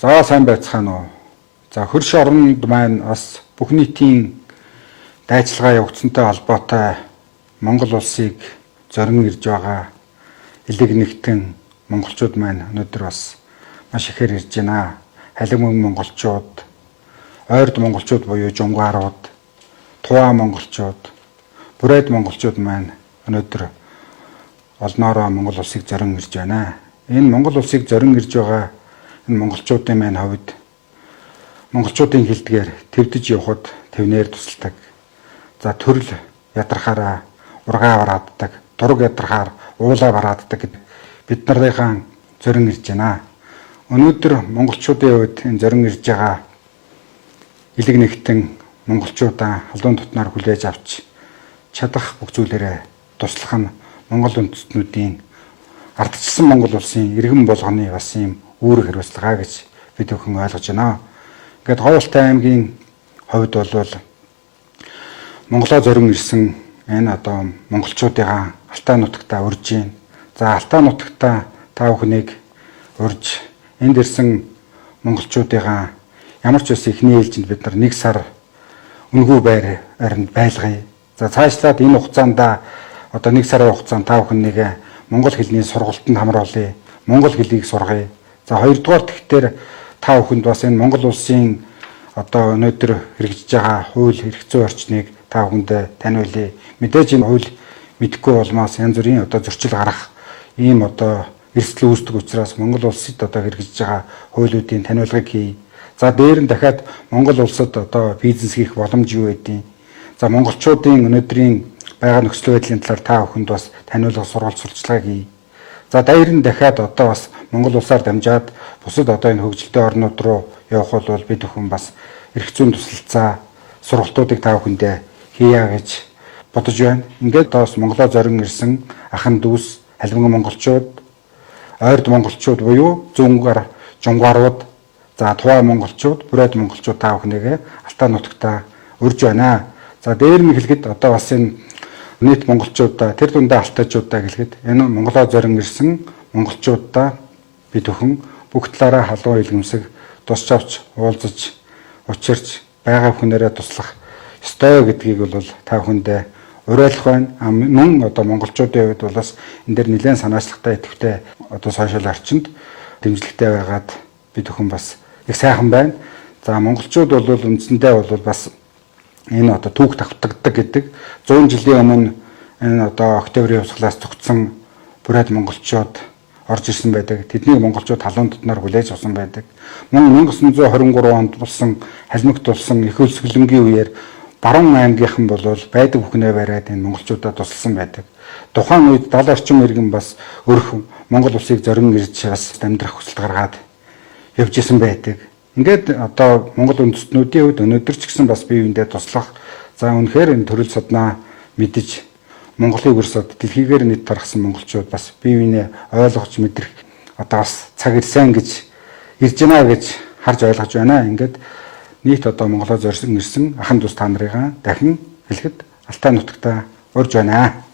За сайн байцгаана уу. За хөрш оронд маань бас бүх нийтийн дайчилгаа явагдсантай холбоотой Монгол улсыг зорин ирж байгаа элэг нэгтэн монголчууд маань өнөөдөр бас маш ихээр ирж байна. Халиг мөн монголчууд, ойрд монголчууд буюу жумгаарууд, туваа монголчууд, бүрээд монголчууд маань өнөөдөр олноороо Монгол улсыг зорин ирж байна. Энэ Монгол улсыг зорин ирж байгаа энэ монголчуудын маань хувьд монголчуудын хэлдгээр твдэж явхад твнээр тусалдаг. За төрөл ядрахаараа ургаа барааддаг, дураг ядрахаар уулаа барааддаг гэд бид нарынхаа зорин ирж байна. Өнөөдөр монголчуудын хувьд энэ зорин ирж байгаа элэг нэгтэн монголчуудаа халуун тутнаар хүлээж авч чадах бүх зүйлээрээ туслах нь Монгол үндэстнүүдийн ардчилсан Монгол улсын иргэн болгоны бас юм үүрэг хариуцлага гэж бид өхөн ойлгож байна. Ингээд Ховлтай аймгийн хувьд бол Монголоо зорин ирсэн энэ одоо монголчуудын Алтай нутагтаа урьж гин. За Алтай нутагтаа та бүхнийг урьж энд ирсэн монголчуудын ямар ч ус ихний ээлжинд бид нар 1 сар үнгүй байр оронд байлгая. За цаашлаад энэ хугацаанд одоо 1 сарын хугацаанд та бүхнийг монгол хэлний сургалтанд хамруулъя. Монгол хэлийг сургая. За хоёрдугаар тэгтэр та бүхэнд бас энэ Монгол улсын одоо өнөөдөр хэрэгжиж байгаа хууль эрх зүйн орчныг та бүхэнд таниулъя. Мэдээж энэ хууль мэдэхгүй болмоос янз бүрийн одоо зөрчил гарах ийм одоо эрсдэл үүсдэг учраас Монгол улсад одоо хэрэгжиж байгаа хуулиудын таниулгыг хий. За дээр нь дахиад Монгол улсад одоо бизнес хийх боломж юу байдیں۔ За монголчуудын өнөөдрийн байгаа нөхцөл байдлын талаар та бүхэнд бас таниулга сургалт сурталчилгааг хий. За дээр нь дахиад одоо бас Монгол улсаар дамжаад бусад одоо энэ хөгжилтэй орнууд руу явах бол бид бүхэн бас эрх зүйн тусалцаа сургалтуудыг та бүхэндээ хийя гэж бодож байна. Ингээд бас Монголоо зорин ирсэн ахын дүүс халимган монголчууд, ойрд монголчууд буюу зүүнгээр жумгаарууд, за туваа монголчууд, бүрээд монголчууд та бүхнийг Алтай нутагтаа урьж байна. За дээр нь хэлэхэд одоо бас энэ нийт монголчуудаа тэр дундаа алтайчуудаа хэлэхэд энэ Монголоо зорин ирсэн монголчуудаа бид бүхэн бүх талаараа халуун илгэмсэг тусч авч уулзаж учирч байгаа хүнээрээ туслах ёстой гэдгийг бол та бүхэндээ уриалах байна. Мөн одоо монголчуудын хувьд бол бас энэ дэр нэлээд санаачлагтай идэвхтэй одоо сошиал орчинд дэмжлэгтэй байгаад бид бүхэн бас их сайхан байна. За монголчууд бол үндсэндээ бол бас энэ одоо түүх давтагддаг гэдэг 100 жилийн өмнө энэ одоо октябрийн хувьсгалаас зогтсон бүрээд монголчууд орж ирсэн байдаг. Тэднийг монголчууд халуун дотноор хүлээж авсан байдаг. Мөн 1923 онд болсон халимагт болсон их хөлсгөлөнгийн үеэр Баруун аймгийнхан бол байдаг бүхнээ бариад энэ монголчуудад тусалсан байдаг. Тухайн үед 70 орчим иргэн бас өөрх Монгол улсыг зорин ирж бас амьдрах хүсэлт гаргаад явж исэн байдаг. Ингээд одоо Монгол үндэстнүүдийн хувьд өнөөдөр ч гэсэн бас бие биендээ туслах. За үнэхээр энэ төрөл суднаа мэдэж Монголыг өрсөд дэлхийгээр нийт тархсан монголчууд бас бие биенээ ойлгож мэдрэх одоо бас цаг ирсэн гэж ирж байна гэж харж ойлгож байна. Ингээд нийт одоо Монголоо зорин ирсэн ахын дүүс та нарыг дахин хэлэхэд Алтай нутагтаа урьж байна.